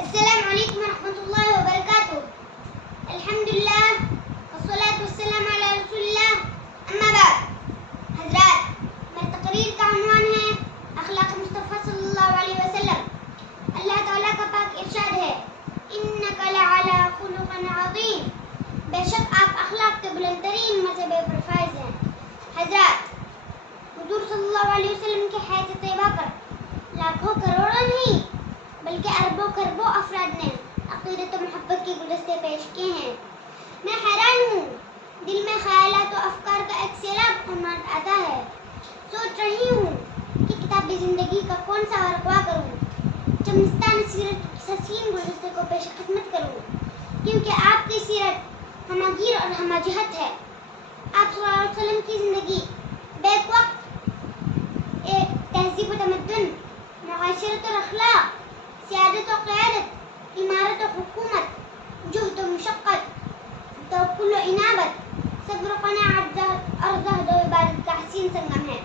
السلام علیکم ورحمۃ اللہ وبرکاتہ. الحمد للہ والصلاة والسلام علی رسول اللہ. اما بعد. حضرات، میری تقریر کا عنوان ہے اخلاق مصطفیٰ صلی اللہ علیہ وسلم. اللہ تعالیٰ کا پاک ارشاد ہے، انک لعلی خلق عظیم. بے شک آپ اخلاق کے بلند ترین مرتبے پر فائز ہیں. حضرات، حضور صلی اللہ علیہ وسلم کے حیات طیبہ پر لاکھوں کروڑوں نہیں بلکہ اربوں کروڑوں افراد نے عقیدت و محبت کے گلدستے پیش کیے ہیں. میں حیران ہوں. دل میں خیالات و افکار کا ایک سیلاب امانت آتا ہے. سوچ رہی ہوں کہ کتاب زندگی کا کون سا ورقہ کروں، چمستان سیرت کے حسین گلدستے کو پیش خدمت کروں، کیونکہ آپ کی سیرت ہمہ گیر اور ہمہ جہت ہے. آپ صلی اللہ علیہ وسلم کی زندگی بیک وقت ایک تہذیب و تمدن، معاشرت اور اخلاق، سیادت و قیادت، امارت و حکومت، جہد و مشقت، توکل و انابت، صبر و قناعت اور زہد و عبادت کا حسین سنگم ہے.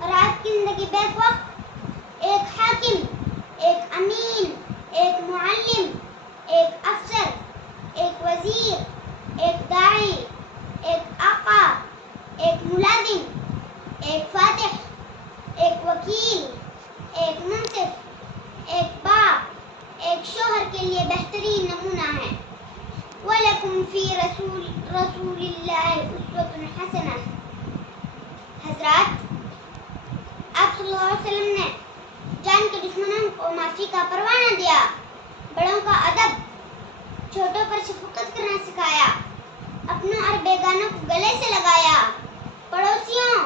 اور آپ کی زندگی بیک وقت ایک حاکم، ایک امین، ایک معلم، ایک افسر، ایک وزیر، ایک داعی، ایک آقا، ایک ملازم، ایک فاتح، ایک وکیل، ایک منصف، ایک باپ، ایک شوہر کے لیے بہترین نمونہ ہے. وَلَكُمْ فِي رَسُولِ اللَّهِ أُسْوَةٌ حَسَنَةٌ. حضرات، آپ صلی اللہ علیہ وسلم نے جان کے دشمنوں کو معافی کا پروانہ دیا، بڑوں کا ادب، چھوٹوں پر شفقت کرنا سکھایا، اپنوں اور بیگانوں کو گلے سے لگایا، پڑوسیوں،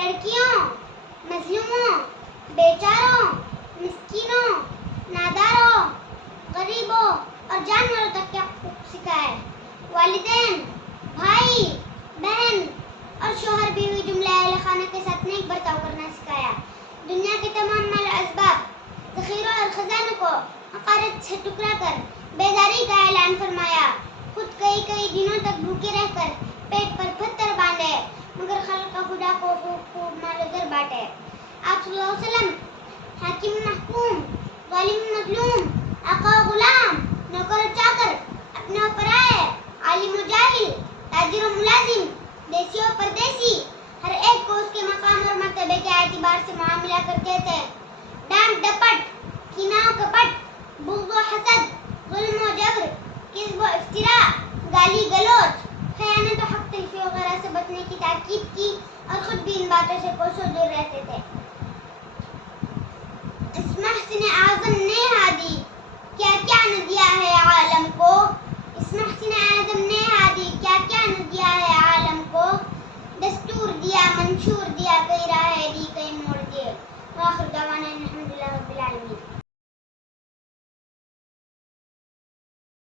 لڑکیوں، مظلوموں، بیچاروں، مسکینوں، ناداروں، غریبوں اور جانوروں تک کے حقوق سکھائے، والدین، بھائی، بہن اور شوہر بیوی جملہ اہل خانہ کے ساتھ نیک برتاؤ کرنا سکھایا. دنیا کے تمام مال و اسباب، ذخیروں اور خزانوں کو حقارت سے ٹکرا کر بیداری کا اعلان فرمایا. خود کئی دنوں تک بھوکے رہ کر پیٹ پر پتھر باندھے، مگر خلق خدا کو خوب مال و زر بانٹے. آپ صلی اللہ علیہ وسلم حاکم محکوم، ظالم مظلوم، آقا و غلام، نوکر و چاکر، اپنے و پرائے، عالم و جاہل، تاجر و ملازم، دیسی و پردیسی، ہر ایک کو اس کے مقام اور مرتبے کے اعتبار سے معاملہ کرتے تھے. ڈانٹ ڈپٹ، کینہ و کپٹ، بغض و حسد، ظلم و جبر، کذب و افتراء، گالی گلوچ، خیانت و حق تلفی وغیرہ سے بچنے کی تاکید کی اور خود بھی ان باتوں سے کوسوں دور رہتے تھے. اس محسن اعظم نے ہادی کیا کیا نہ دیا ہے عالم کو. اس محسن اعظم نے ہادی کیا کیا نہ دیا ہے عالم کو. دستور دیا، منشور دیا، کئی راہ دی